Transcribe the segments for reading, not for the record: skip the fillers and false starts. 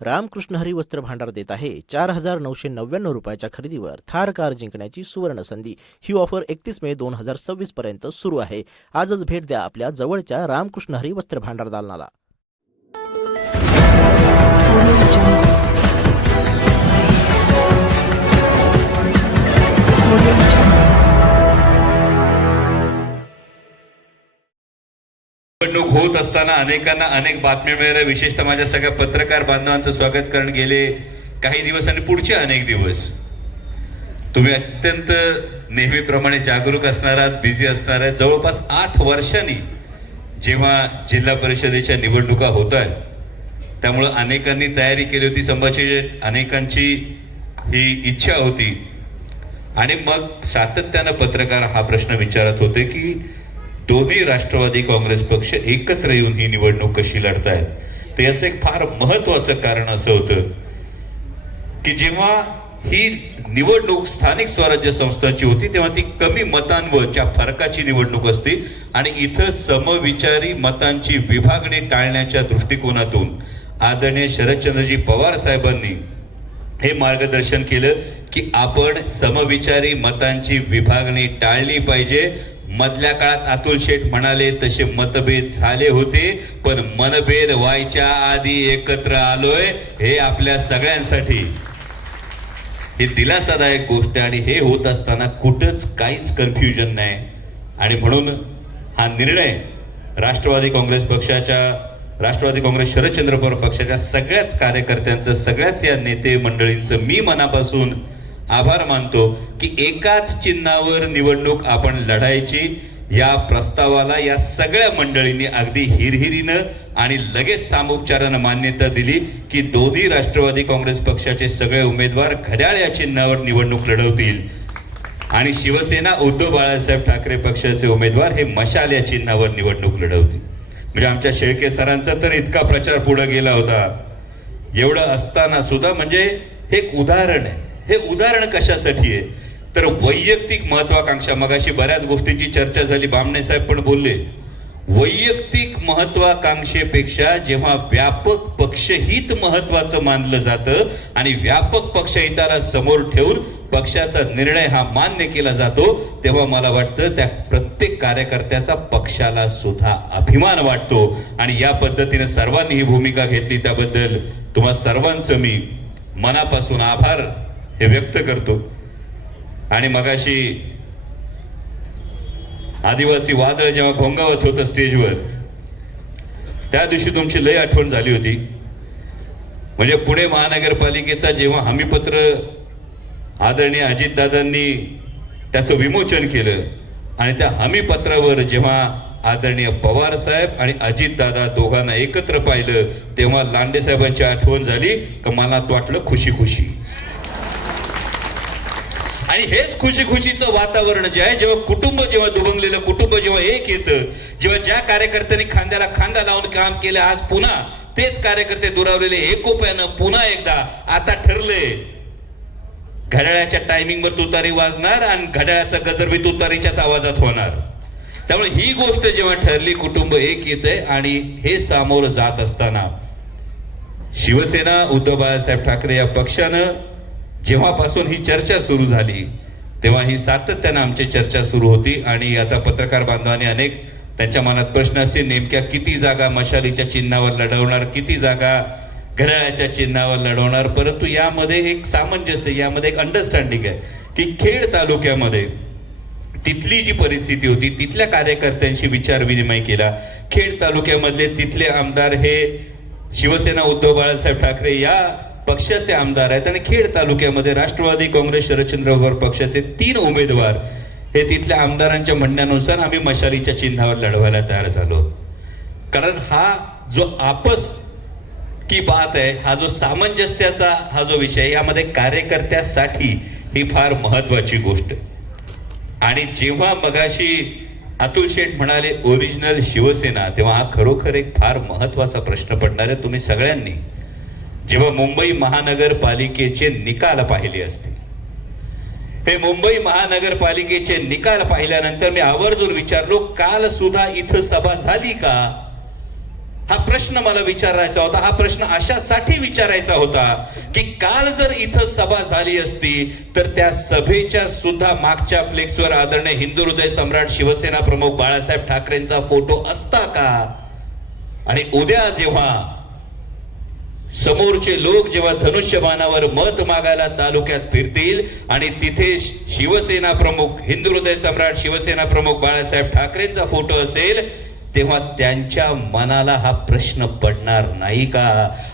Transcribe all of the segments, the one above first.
रामकृष्ण हरी वस्त्र भांडार देत आहे 4,999 रुपयाच्या खरेदीवर थार कार जिंकण्याची सुवर्ण संधी। ही ऑफर 31 मे 2026 पर्यंत सुरू आहे। आजच भेट द्या आपल्या जवळच्या रामकृष्ण हरी वस्त्र भांडार दालनाला। निवडणूक होत असताना अनेकांना अनेक बातम्या मिळाल्या। विशेषतः माझ्या सगळ्या पत्रकार बांधवांचं स्वागत करून गेले काही दिवस आणि पुढचे अनेक दिवस तुम्ही अत्यंत नेहमीप्रमाणे जागरूक असणार आहात, बिझी असणार आहात। जवळपास 8 वर्षांनी जेव्हा जिल्हा परिषदेच्या निवडणुका होत आहेत त्यामुळे अनेकांनी तयारी केली होती, संभाजी अनेकांची ही इच्छा होती आणि मग सातत्यानं पत्रकार हा प्रश्न विचारत होते की दोन्ही राष्ट्रवादी काँग्रेस पक्ष एकत्र येऊन ही निवडणूक कशी लढतायत। तर याचं एक फार महत्वाचं कारण असं होतं की जेव्हा ही निवडणूक स्थानिक स्वराज्य संस्थांची होती तेव्हा ती कमी मतांवरच्या फरकाची निवडणूक असते आणि इथं समविचारी मतांची विभागणी टाळण्याच्या दृष्टिकोनातून आदरणीय शरदचंद्रजी पवार साहेबांनी हे मार्गदर्शन केलं की आपण समविचारी मतांची विभागणी टाळली पाहिजे। मधल्या काळात अतुल शेठ म्हणाले तसे मतभेद झाले होते, पण मनभेद व्हायच्या आधी एकत्र आलोय हे आपल्या सगळ्यांसाठी ही दिलासादायक गोष्ट आहे आणि हे होत असताना कुठंच काहीच कन्फ्युजन नाही आणि म्हणून हा निर्णय राष्ट्रवादी काँग्रेस शरदचंद्र पवार पक्षाच्या सगळ्याच कार्यकर्त्यांचं, सगळ्याच या नेते मंडळींचं मी मनापासून आभार मानतो की एकाच चिन्हावर निवडणूक आपण लढायची या प्रस्तावाला या सगळ्या मंडळींनी अगदी हिरहिरीनं आणि लगेच सामोपचारानं मान्यता दिली की दोन्ही राष्ट्रवादी काँग्रेस पक्षाचे सगळे उमेदवार घड्याळ या चिन्हावर निवडणूक लढवतील आणि शिवसेना उद्धव बाळासाहेब ठाकरे पक्षाचे उमेदवार हे मशाल या चिन्हावर निवडणूक लढवतील। म्हणजे आमच्या शेळके सरांचा तर इतका प्रचार पुढे गेला होता। एवढं असताना सुद्धा म्हणजे हे एक उदाहरण आहे। हे उदाहरण कशासाठी आहे तर वैयक्तिक महत्वाकांक्षा, मगाशी बऱ्याच गोष्टींची चर्चा झाली, बामणे साहेब पण बोलले, वैयक्तिक महत्वाकांक्षेपेक्षा जेव्हा व्यापक पक्षहित महत्वाचं मानलं जातं आणि व्यापक पक्षहिताला समोर ठेवून पक्षाचा निर्णय हा मान्य केला जातो तेव्हा मला वाटतं त्या प्रत्येक कार्यकर्त्याचा पक्षाला सुद्धा अभिमान वाटतो आणि या पद्धतीने सर्वांनी ही भूमिका घेतली त्याबद्दल तुम्हा सर्वांचं मी मनापासून आभार हे व्यक्त करतो। आणि मगाशी आदिवासी वादळ जेव्हा घोंगावत होतं स्टेजवर त्या दिवशी तुमची लय आठवण झाली होती। म्हणजे पुणे महानगरपालिकेचा जेव्हा हमीपत्र आदरणीय अजितदादांनी त्याचं विमोचन केलं आणि त्या हमीपत्रावर जेव्हा आदरणीय पवार साहेब आणि अजितदादा दोघांना एकत्र पाहिलं तेव्हा लांडे साहेबांची आठवण झाली का मला वाटलं खुशी खुशी। आणि हेच खुशी खुशीचं वातावरण जे आहे, जेव्हा दुभंगलेलं कुटुंब जेव्हा एक येतं, जेव्हा ज्या कार्यकर्त्यांनी खांद्याला खांदा लावून काम केलं आज पुन्हा तेच कार्यकर्ते दुरावलेले एकोप्यानं पुन्हा एकदा आता ठरले घड्याळाच्या टायमिंगवर तुतारी वाजणार आणि घड्याळाचा गजर बी तुतारीच्याच आवाजात होणार। त्यामुळे ही गोष्ट जेव्हा ठरली कुटुंब एक येतंय आणि हे सामोरं जात असताना शिवसेना उद्धव बाळासाहेब ठाकरे या पक्षानं जेव्हापासून ही चर्चा सुरू झाली तेव्हा ही सातत्यानं आमची चर्चा सुरू होती आणि आता पत्रकार बांधवांनी अनेक त्यांच्या मनात प्रश्न असतील, नेमक्या किती जागा मशालीच्या चिन्हावर लढवणार, किती जागा घड्याळाच्या चिन्हावर लढवणार। परंतु यामध्ये एक सामंजस्य, यामध्ये एक अंडरस्टँडिंग आहे की खेड तालुक्यामध्ये तिथली जी परिस्थिती होती तिथल्या कार्यकर्त्यांशी विचार विनिमय केला। खेड तालुक्यामधले तिथले आमदार हे शिवसेना उद्धव बाळासाहेब ठाकरे या पक्षाचे आमदार आहेत आणि खेड तालुक्यामध्ये राष्ट्रवादी काँग्रेस शरदचंद्र पवार पक्षाचे 3 उमेदवार हे तिथल्या आमदारांच्या म्हणण्यानुसार आम्ही मशालीच्या चिन्हावर लढवायला तयार झालो। कारण हा जो आपस की बात आहे, हा जो सामंजस्याचा हा जो विषय, यामध्ये कार्यकर्त्यासाठी ही फार महत्वाची गोष्ट। आणि जेव्हा मगाशी अतुल शेठ म्हणाले ओरिजिनल शिवसेना, तेव्हा हा खरोखर एक फार महत्वाचा प्रश्न पडणार आहे। तुम्ही सगळ्यांनी जेव्हा मुंबई महानगरपालिकेचे निकाल पाहिले असतील, हे मुंबई महानगरपालिकेचे निकाल पाहिल्यानंतर मी आवर्जून विचारलो काल सुद्धा इथं सभा झाली का, हा प्रश्न मला विचारायचा होता. हा प्रश्न अशासाठी विचारायचा होता की काल जर इथं सभा झाली असती तर त्या सभेच्या सुद्धा मागच्या फ्लेक्सवर आदरणीय हिंदू हृदय सम्राट शिवसेना प्रमुख बाळासाहेब ठाकरेंचा फोटो असता का? आणि उद्या जेव्हा समोरचे लोक जेव्हा धनुष्यबाणावर मत मागायला तालुक्यात फिरतील आणि तिथे शिवसेना प्रमुख हिंदू हृदय सम्राट शिवसेना प्रमुख बाळासाहेब ठाकरेंचा फोटो असेल तेव्हा त्यांच्या मनाला हा प्रश्न पडणार नाही का?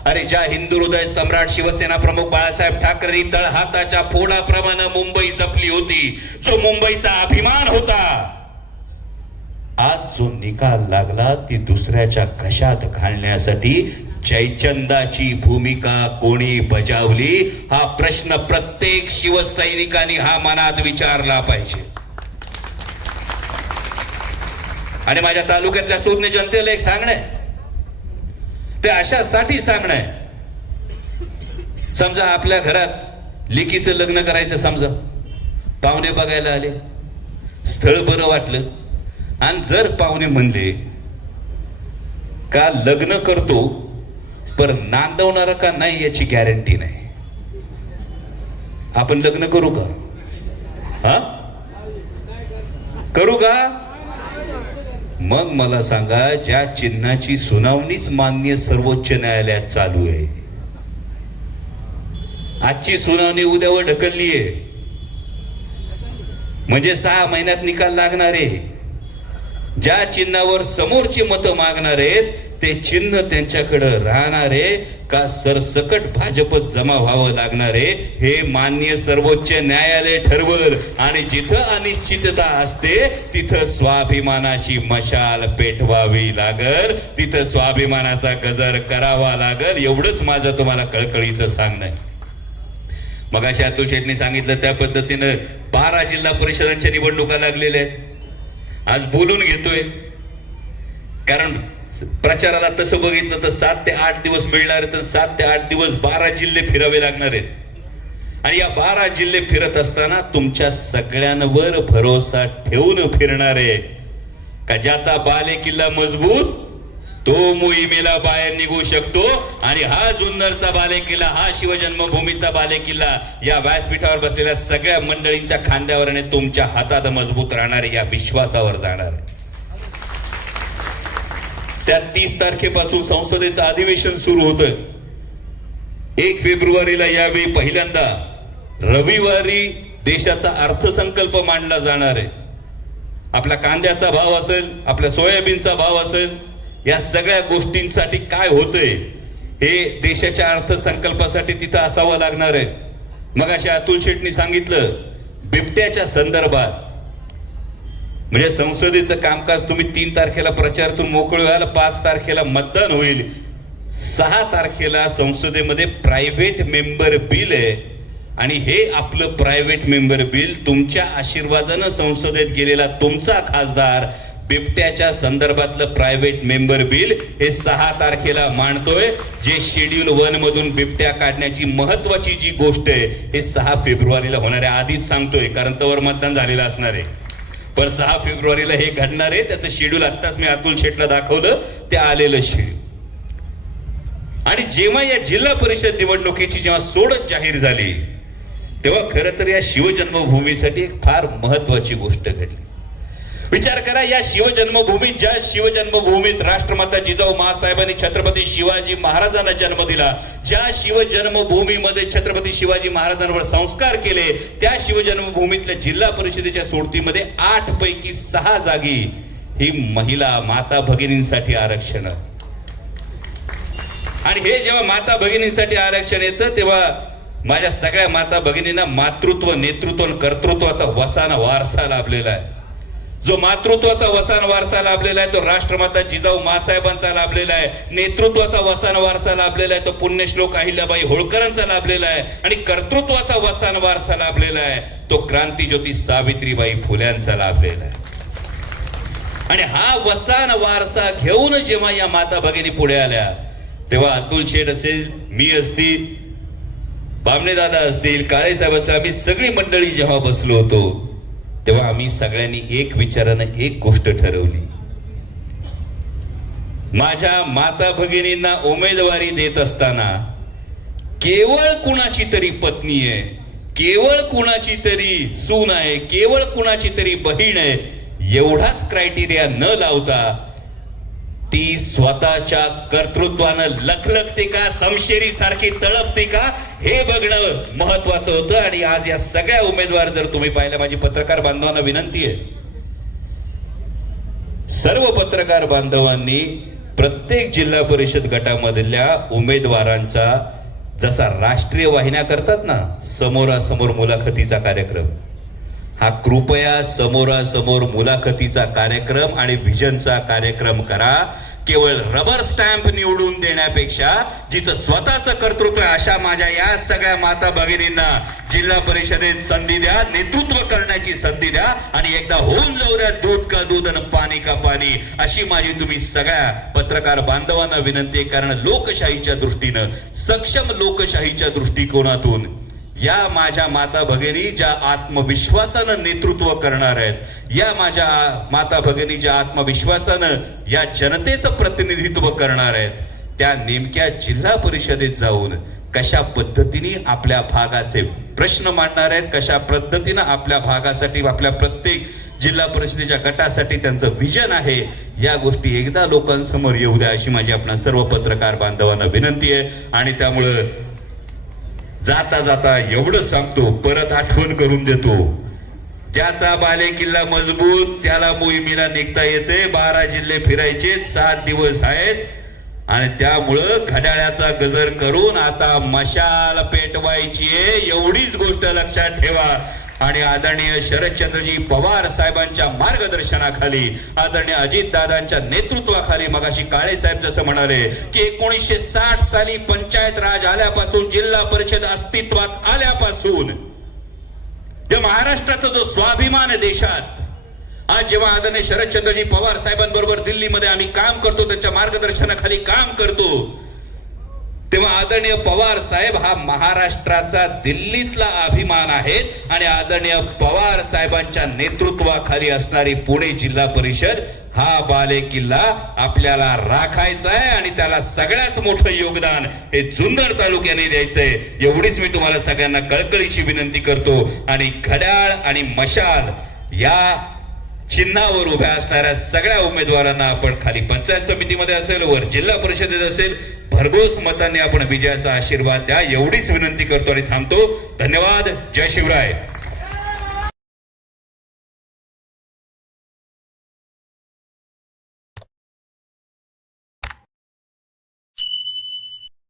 अरे ज्या हिंदू हृदय सम्राट शिवसेना प्रमुख बाळासाहेब ठाकरे तळहाताच्या फोडाप्रमाणे मुंबई जपली होती, जो मुंबईचा अभिमान होता, आज जो निकाल लागला ती दुसऱ्याच्या घशात घालण्यासाठी जयचंदाची भूमिका कोणी बजावली? हा प्रश्न प्रत्येक शिवसैनिकांनी हा मनात विचारला पाहिजे. आणि माझ्या तालुक्यातल्या सूरने जनतेला एक सांगणं आहे, ते अशासाठी सांगणं आहे. समजा आपल्या घरात लेकीचं लग्न करायचं, समजा पाहुणे बघायला आले, स्थळ बरं वाटलं, आणि जर पाहुणे म्हणले का लग्न करतो पर नांदवणार का नाही याची गॅरंटी नाही, आपण लग्न करू का? हा, करू का? मग मला सांगा, ज्या चिन्हाची सुनावणीच माननीय सर्वोच्च न्यायालयात चालू आहे, आजची सुनावणी उद्यावर ढकललीये, म्हणजे 6 महिन्यात निकाल लागणार आहे. ज्या चिन्हावर समोरची मतं मागणार आहेत ते चिन्ह त्यांच्याकडे राहणार आहे का सरसकट भाजपत जमा व्हावं लागणार आहे हे माननीय सर्वोच्च न्यायालय ठरवल. आणि जिथं अनिश्चितता असते तिथं स्वाभिमानाची मशाल पेटवावी लागल, तिथं स्वाभिमानाचा गजर करावा लागल. एवढंच माझं तुम्हाला कळकळीचं सांगणं आहे. मगाशी अतुल शेटने सांगितलं त्या पद्धतीनं 12 जिल्हा परिषदांच्या निवडणुका लागलेल्या आहेत. आज बोलून घेतोय कारण प्रचाराला तसं बघितलं तर 7 ते 8 दिवस मिळणार आहेत, 7 ते 8 दिवस 12 जिल्हे फिरावे लागणार आहेत. आणि या 12 जिल्हे फिरत असताना तुमच्या सगळ्यांवर भरोसा ठेवून फिरणार आहे का ज्याचा बाले किल्ला मजबूत तो मोहिमेला बाहेर निघू शकतो. आणि हा जुन्नरचा बाले किल्ला, हा शिवजन्मभूमीचा बाले किल्ला या व्यासपीठावर बसलेल्या सगळ्या मंडळींच्या खांद्यावर आणि तुमच्या हातात मजबूत राहणार या विश्वासावर जाणार आहे. त्या 30 तारखेपासून संसदेचं अधिवेशन सुरू होतं. 1 फेब्रुवारीला यावेळी पहिल्यांदा रविवारी देशाचा अर्थसंकल्प मांडला जाणार आहे. आपल्या कांद्याचा भाव असेल, आपल्या सोयाबीनचा भाव असेल, या सगळ्या गोष्टींसाठी काय होतंय हे देशाच्या अर्थसंकल्पासाठी तिथं असावं लागणार आहे. मग अशा अतुल शेटनी सांगितलं बिबट्याच्या संदर्भात, म्हणजे संसदेचं कामकाज तुम्ही 3 तारखेला प्रचारातून मोकळे व्हाल, 5 तारखेला मतदान होईल, 6 तारखेला संसदेमध्ये प्रायव्हेट मेंबर बिल आहे. आणि हे आपलं प्रायव्हेट मेंबर बिल तुमच्या आशीर्वादानं संसदेत गेलेला तुमचा खासदार बिबट्याच्या संदर्भातलं प्रायव्हेट मेंबर बिल हे 6 तारखेला मांडतोय. जे शेड्यूल 1 मधून बिबट्या काढण्याची महत्वाची जी गोष्ट आहे हे 6 फेब्रुवारीला होणार आहे. आधीच सांगतोय कारण तोवर मतदान झालेलं असणार आहे. पण 6 फेब्रुवारीला हे घडणार आहे. त्याचं शेड्यूल आत्ताच मी अतुल शेटला दाखवलं, ते आलेलं शेड्यूल. आणि जेव्हा या जिल्हा परिषद निवडणुकीची जेव्हा सोडत जाहीर झाली तेव्हा खरं तर या शिवजन्मभूमीसाठी एक फार महत्वाची गोष्ट घडली. विचार करा, या शिवजन्मभूमीत, ज्या शिवजन्मभूमीत राष्ट्रमाता जिजाऊ माँसाहेबांनी छत्रपती शिवाजी महाराजांना जन्म दिला, ज्या शिवजन्मभूमीमध्ये छत्रपती शिवाजी महाराजांवर संस्कार केले, त्या शिवजन्मभूमीतल्या जिल्हा परिषदेच्या सोडतीमध्ये 8 पैकी 6 जागी ही महिला माता भगिनींसाठी आरक्षण. आणि हे जेव्हा माता भगिनींसाठी आरक्षण येतं तेव्हा माझ्या सगळ्या माता भगिनींना मातृत्व, नेतृत्व आणि कर्तृत्वाचा वसाना वारसा लाभलेला आहे. जो मातृत्वाचा वसान वारसा लाभलेला आहे तो राष्ट्रमाता जिजाऊ माँसाहेबांचा लाभलेला आहे. नेतृत्वाचा वसान वारसा लाभलेला आहे तो पुण्यश्लोक अहिल्याबाई होळकरांचा लाभलेला आहे. आणि कर्तृत्वाचा वसान वारसा लाभलेला आहे तो क्रांतीज्योती सावित्रीबाई फुल्यांचा लाभलेला आहे. आणि हा वसान वारसा घेऊन जेव्हा या माता भगिनी पुढे आल्या तेव्हा अतुल शेठ असेल, मी असतील, बामणे दादा असतील, काळे साहेब असतील, आम्ही सगळी मंडळी जेव्हा बसलो होतो तेव्हा आम्ही सगळ्यांनी एक विचारानं एक गोष्ट ठरवली माझ्या माता भगिनींना उमेदवारी देत असताना केवळ कुणाची तरी पत्नी आहे, केवळ कुणाची तरी सून आहे, केवळ कुणाची तरी बहीण आहे एवढाच क्रायटेरिया न लावता ती स्वतःच्या कर्तृत्वानं लखलखते का, समशेरी सारखी तळपते का हे बघणं महत्वाचं होतं. आणि आज या सगळ्या उमेदवार जर तुम्ही पाहिल्या, माझी पत्रकार बांधवांना विनंती आहे, सर्व पत्रकार बांधवांनी प्रत्येक जिल्हा परिषद गटामधल्या उमेदवारांचा जसा राष्ट्रीय वाहिन्या करतात ना समोरासमोर मुलाखतीचा कार्यक्रम, हा कृपया समोरासमोर मुलाखतीचा कार्यक्रम आणि व्हिजनचा कार्यक्रम करा. केवळ रबर स्टॅम्प निवडून देण्यापेक्षा जिचं स्वतःचं कर्तृत्व आहे अशा माझ्या या सगळ्या माता भगिनींना जिल्हा परिषदेत संधी द्या, नेतृत्व करण्याची संधी द्या आणि एकदा होऊन जाऊ द्या दूध का दूध आणि पाणी का पाणी, अशी माझी तुम्ही सगळ्या पत्रकार बांधवांना विनंती आहे. कारण लोकशाहीच्या दृष्टीनं, सक्षम लोकशाहीच्या दृष्टिकोनातून या माझ्या माता भगिनी ज्या आत्मविश्वासानं नेतृत्व करणार आहेत, या माझ्या माता भगिनी ज्या आत्मविश्वासानं या जनतेचं प्रतिनिधित्व करणार आहेत, त्या नेमक्या जिल्हा परिषदेत जाऊन कशा पद्धतीने आपल्या भागाचे प्रश्न मांडणार आहेत, कशा पद्धतीनं आपल्या भागासाठी, आपल्या प्रत्येक जिल्हा परिषदेच्या गटासाठी त्यांचं विजन आहे, या गोष्टी एकदा लोकांसमोर येऊ द्या अशी माझी आपल्या सर्व पत्रकार बांधवांना विनंती आहे. आणि त्यामुळं जाता जाता एवढं सांगतो, परत आठवण करून देतो, ज्याचा बाले किल्ला मजबूत त्याला मोहिमेला निघता येते. 12 जिल्हे फिरायचे, 7 दिवस आहेत आणि त्यामुळं घड्याळ्याचा गजर करून आता मशाल पेटवायची आहे, एवढीच गोष्ट लक्षात ठेवा. आणि आदरणीय शरदचंद्रजी पवार साहेबांच्या मार्गदर्शनाखाली, आदरणीय अजितदादांच्या नेतृत्वाखाली, मगाशी काळे साहेब जसं म्हणाले की 1960 साली पंचायत राज आल्यापासून, जिल्हा परिषद अस्तित्वात आल्यापासून या महाराष्ट्राचा जो स्वाभिमान आहे देशात, आज जेव्हा आदरणीय शरदचंद्रजी पवार साहेबांबरोबर दिल्लीमध्ये आम्ही काम करतो, त्यांच्या मार्गदर्शनाखाली काम करतो, तेव्हा आदरणीय पवार साहेब हा महाराष्ट्राचा दिल्लीतला अभिमान आहेत. आणि आदरणीय पवार साहेबांच्या नेतृत्वाखाली असणारी पुणे जिल्हा परिषद हा बाले किल्ला आपल्याला राखायचा आहे आणि त्याला सगळ्यात मोठं योगदान हे जुन्नर तालुक्याने द्यायचंय. एवढीच मी तुम्हाला सगळ्यांना कळकळीची विनंती करतो. आणि घड्याळ आणि मशाल या चिन्हावर उभ्या असणाऱ्या सगळ्या उमेदवारांना आपण खाली पंचायत समितीमध्ये असेल, वर जिल्हा परिषदेत असेल, भरघोस मतांनी आपण विजयाचा आशीर्वाद द्या एवढीच विनंती करतो आणि थांबतो. धन्यवाद. जय शिवराय.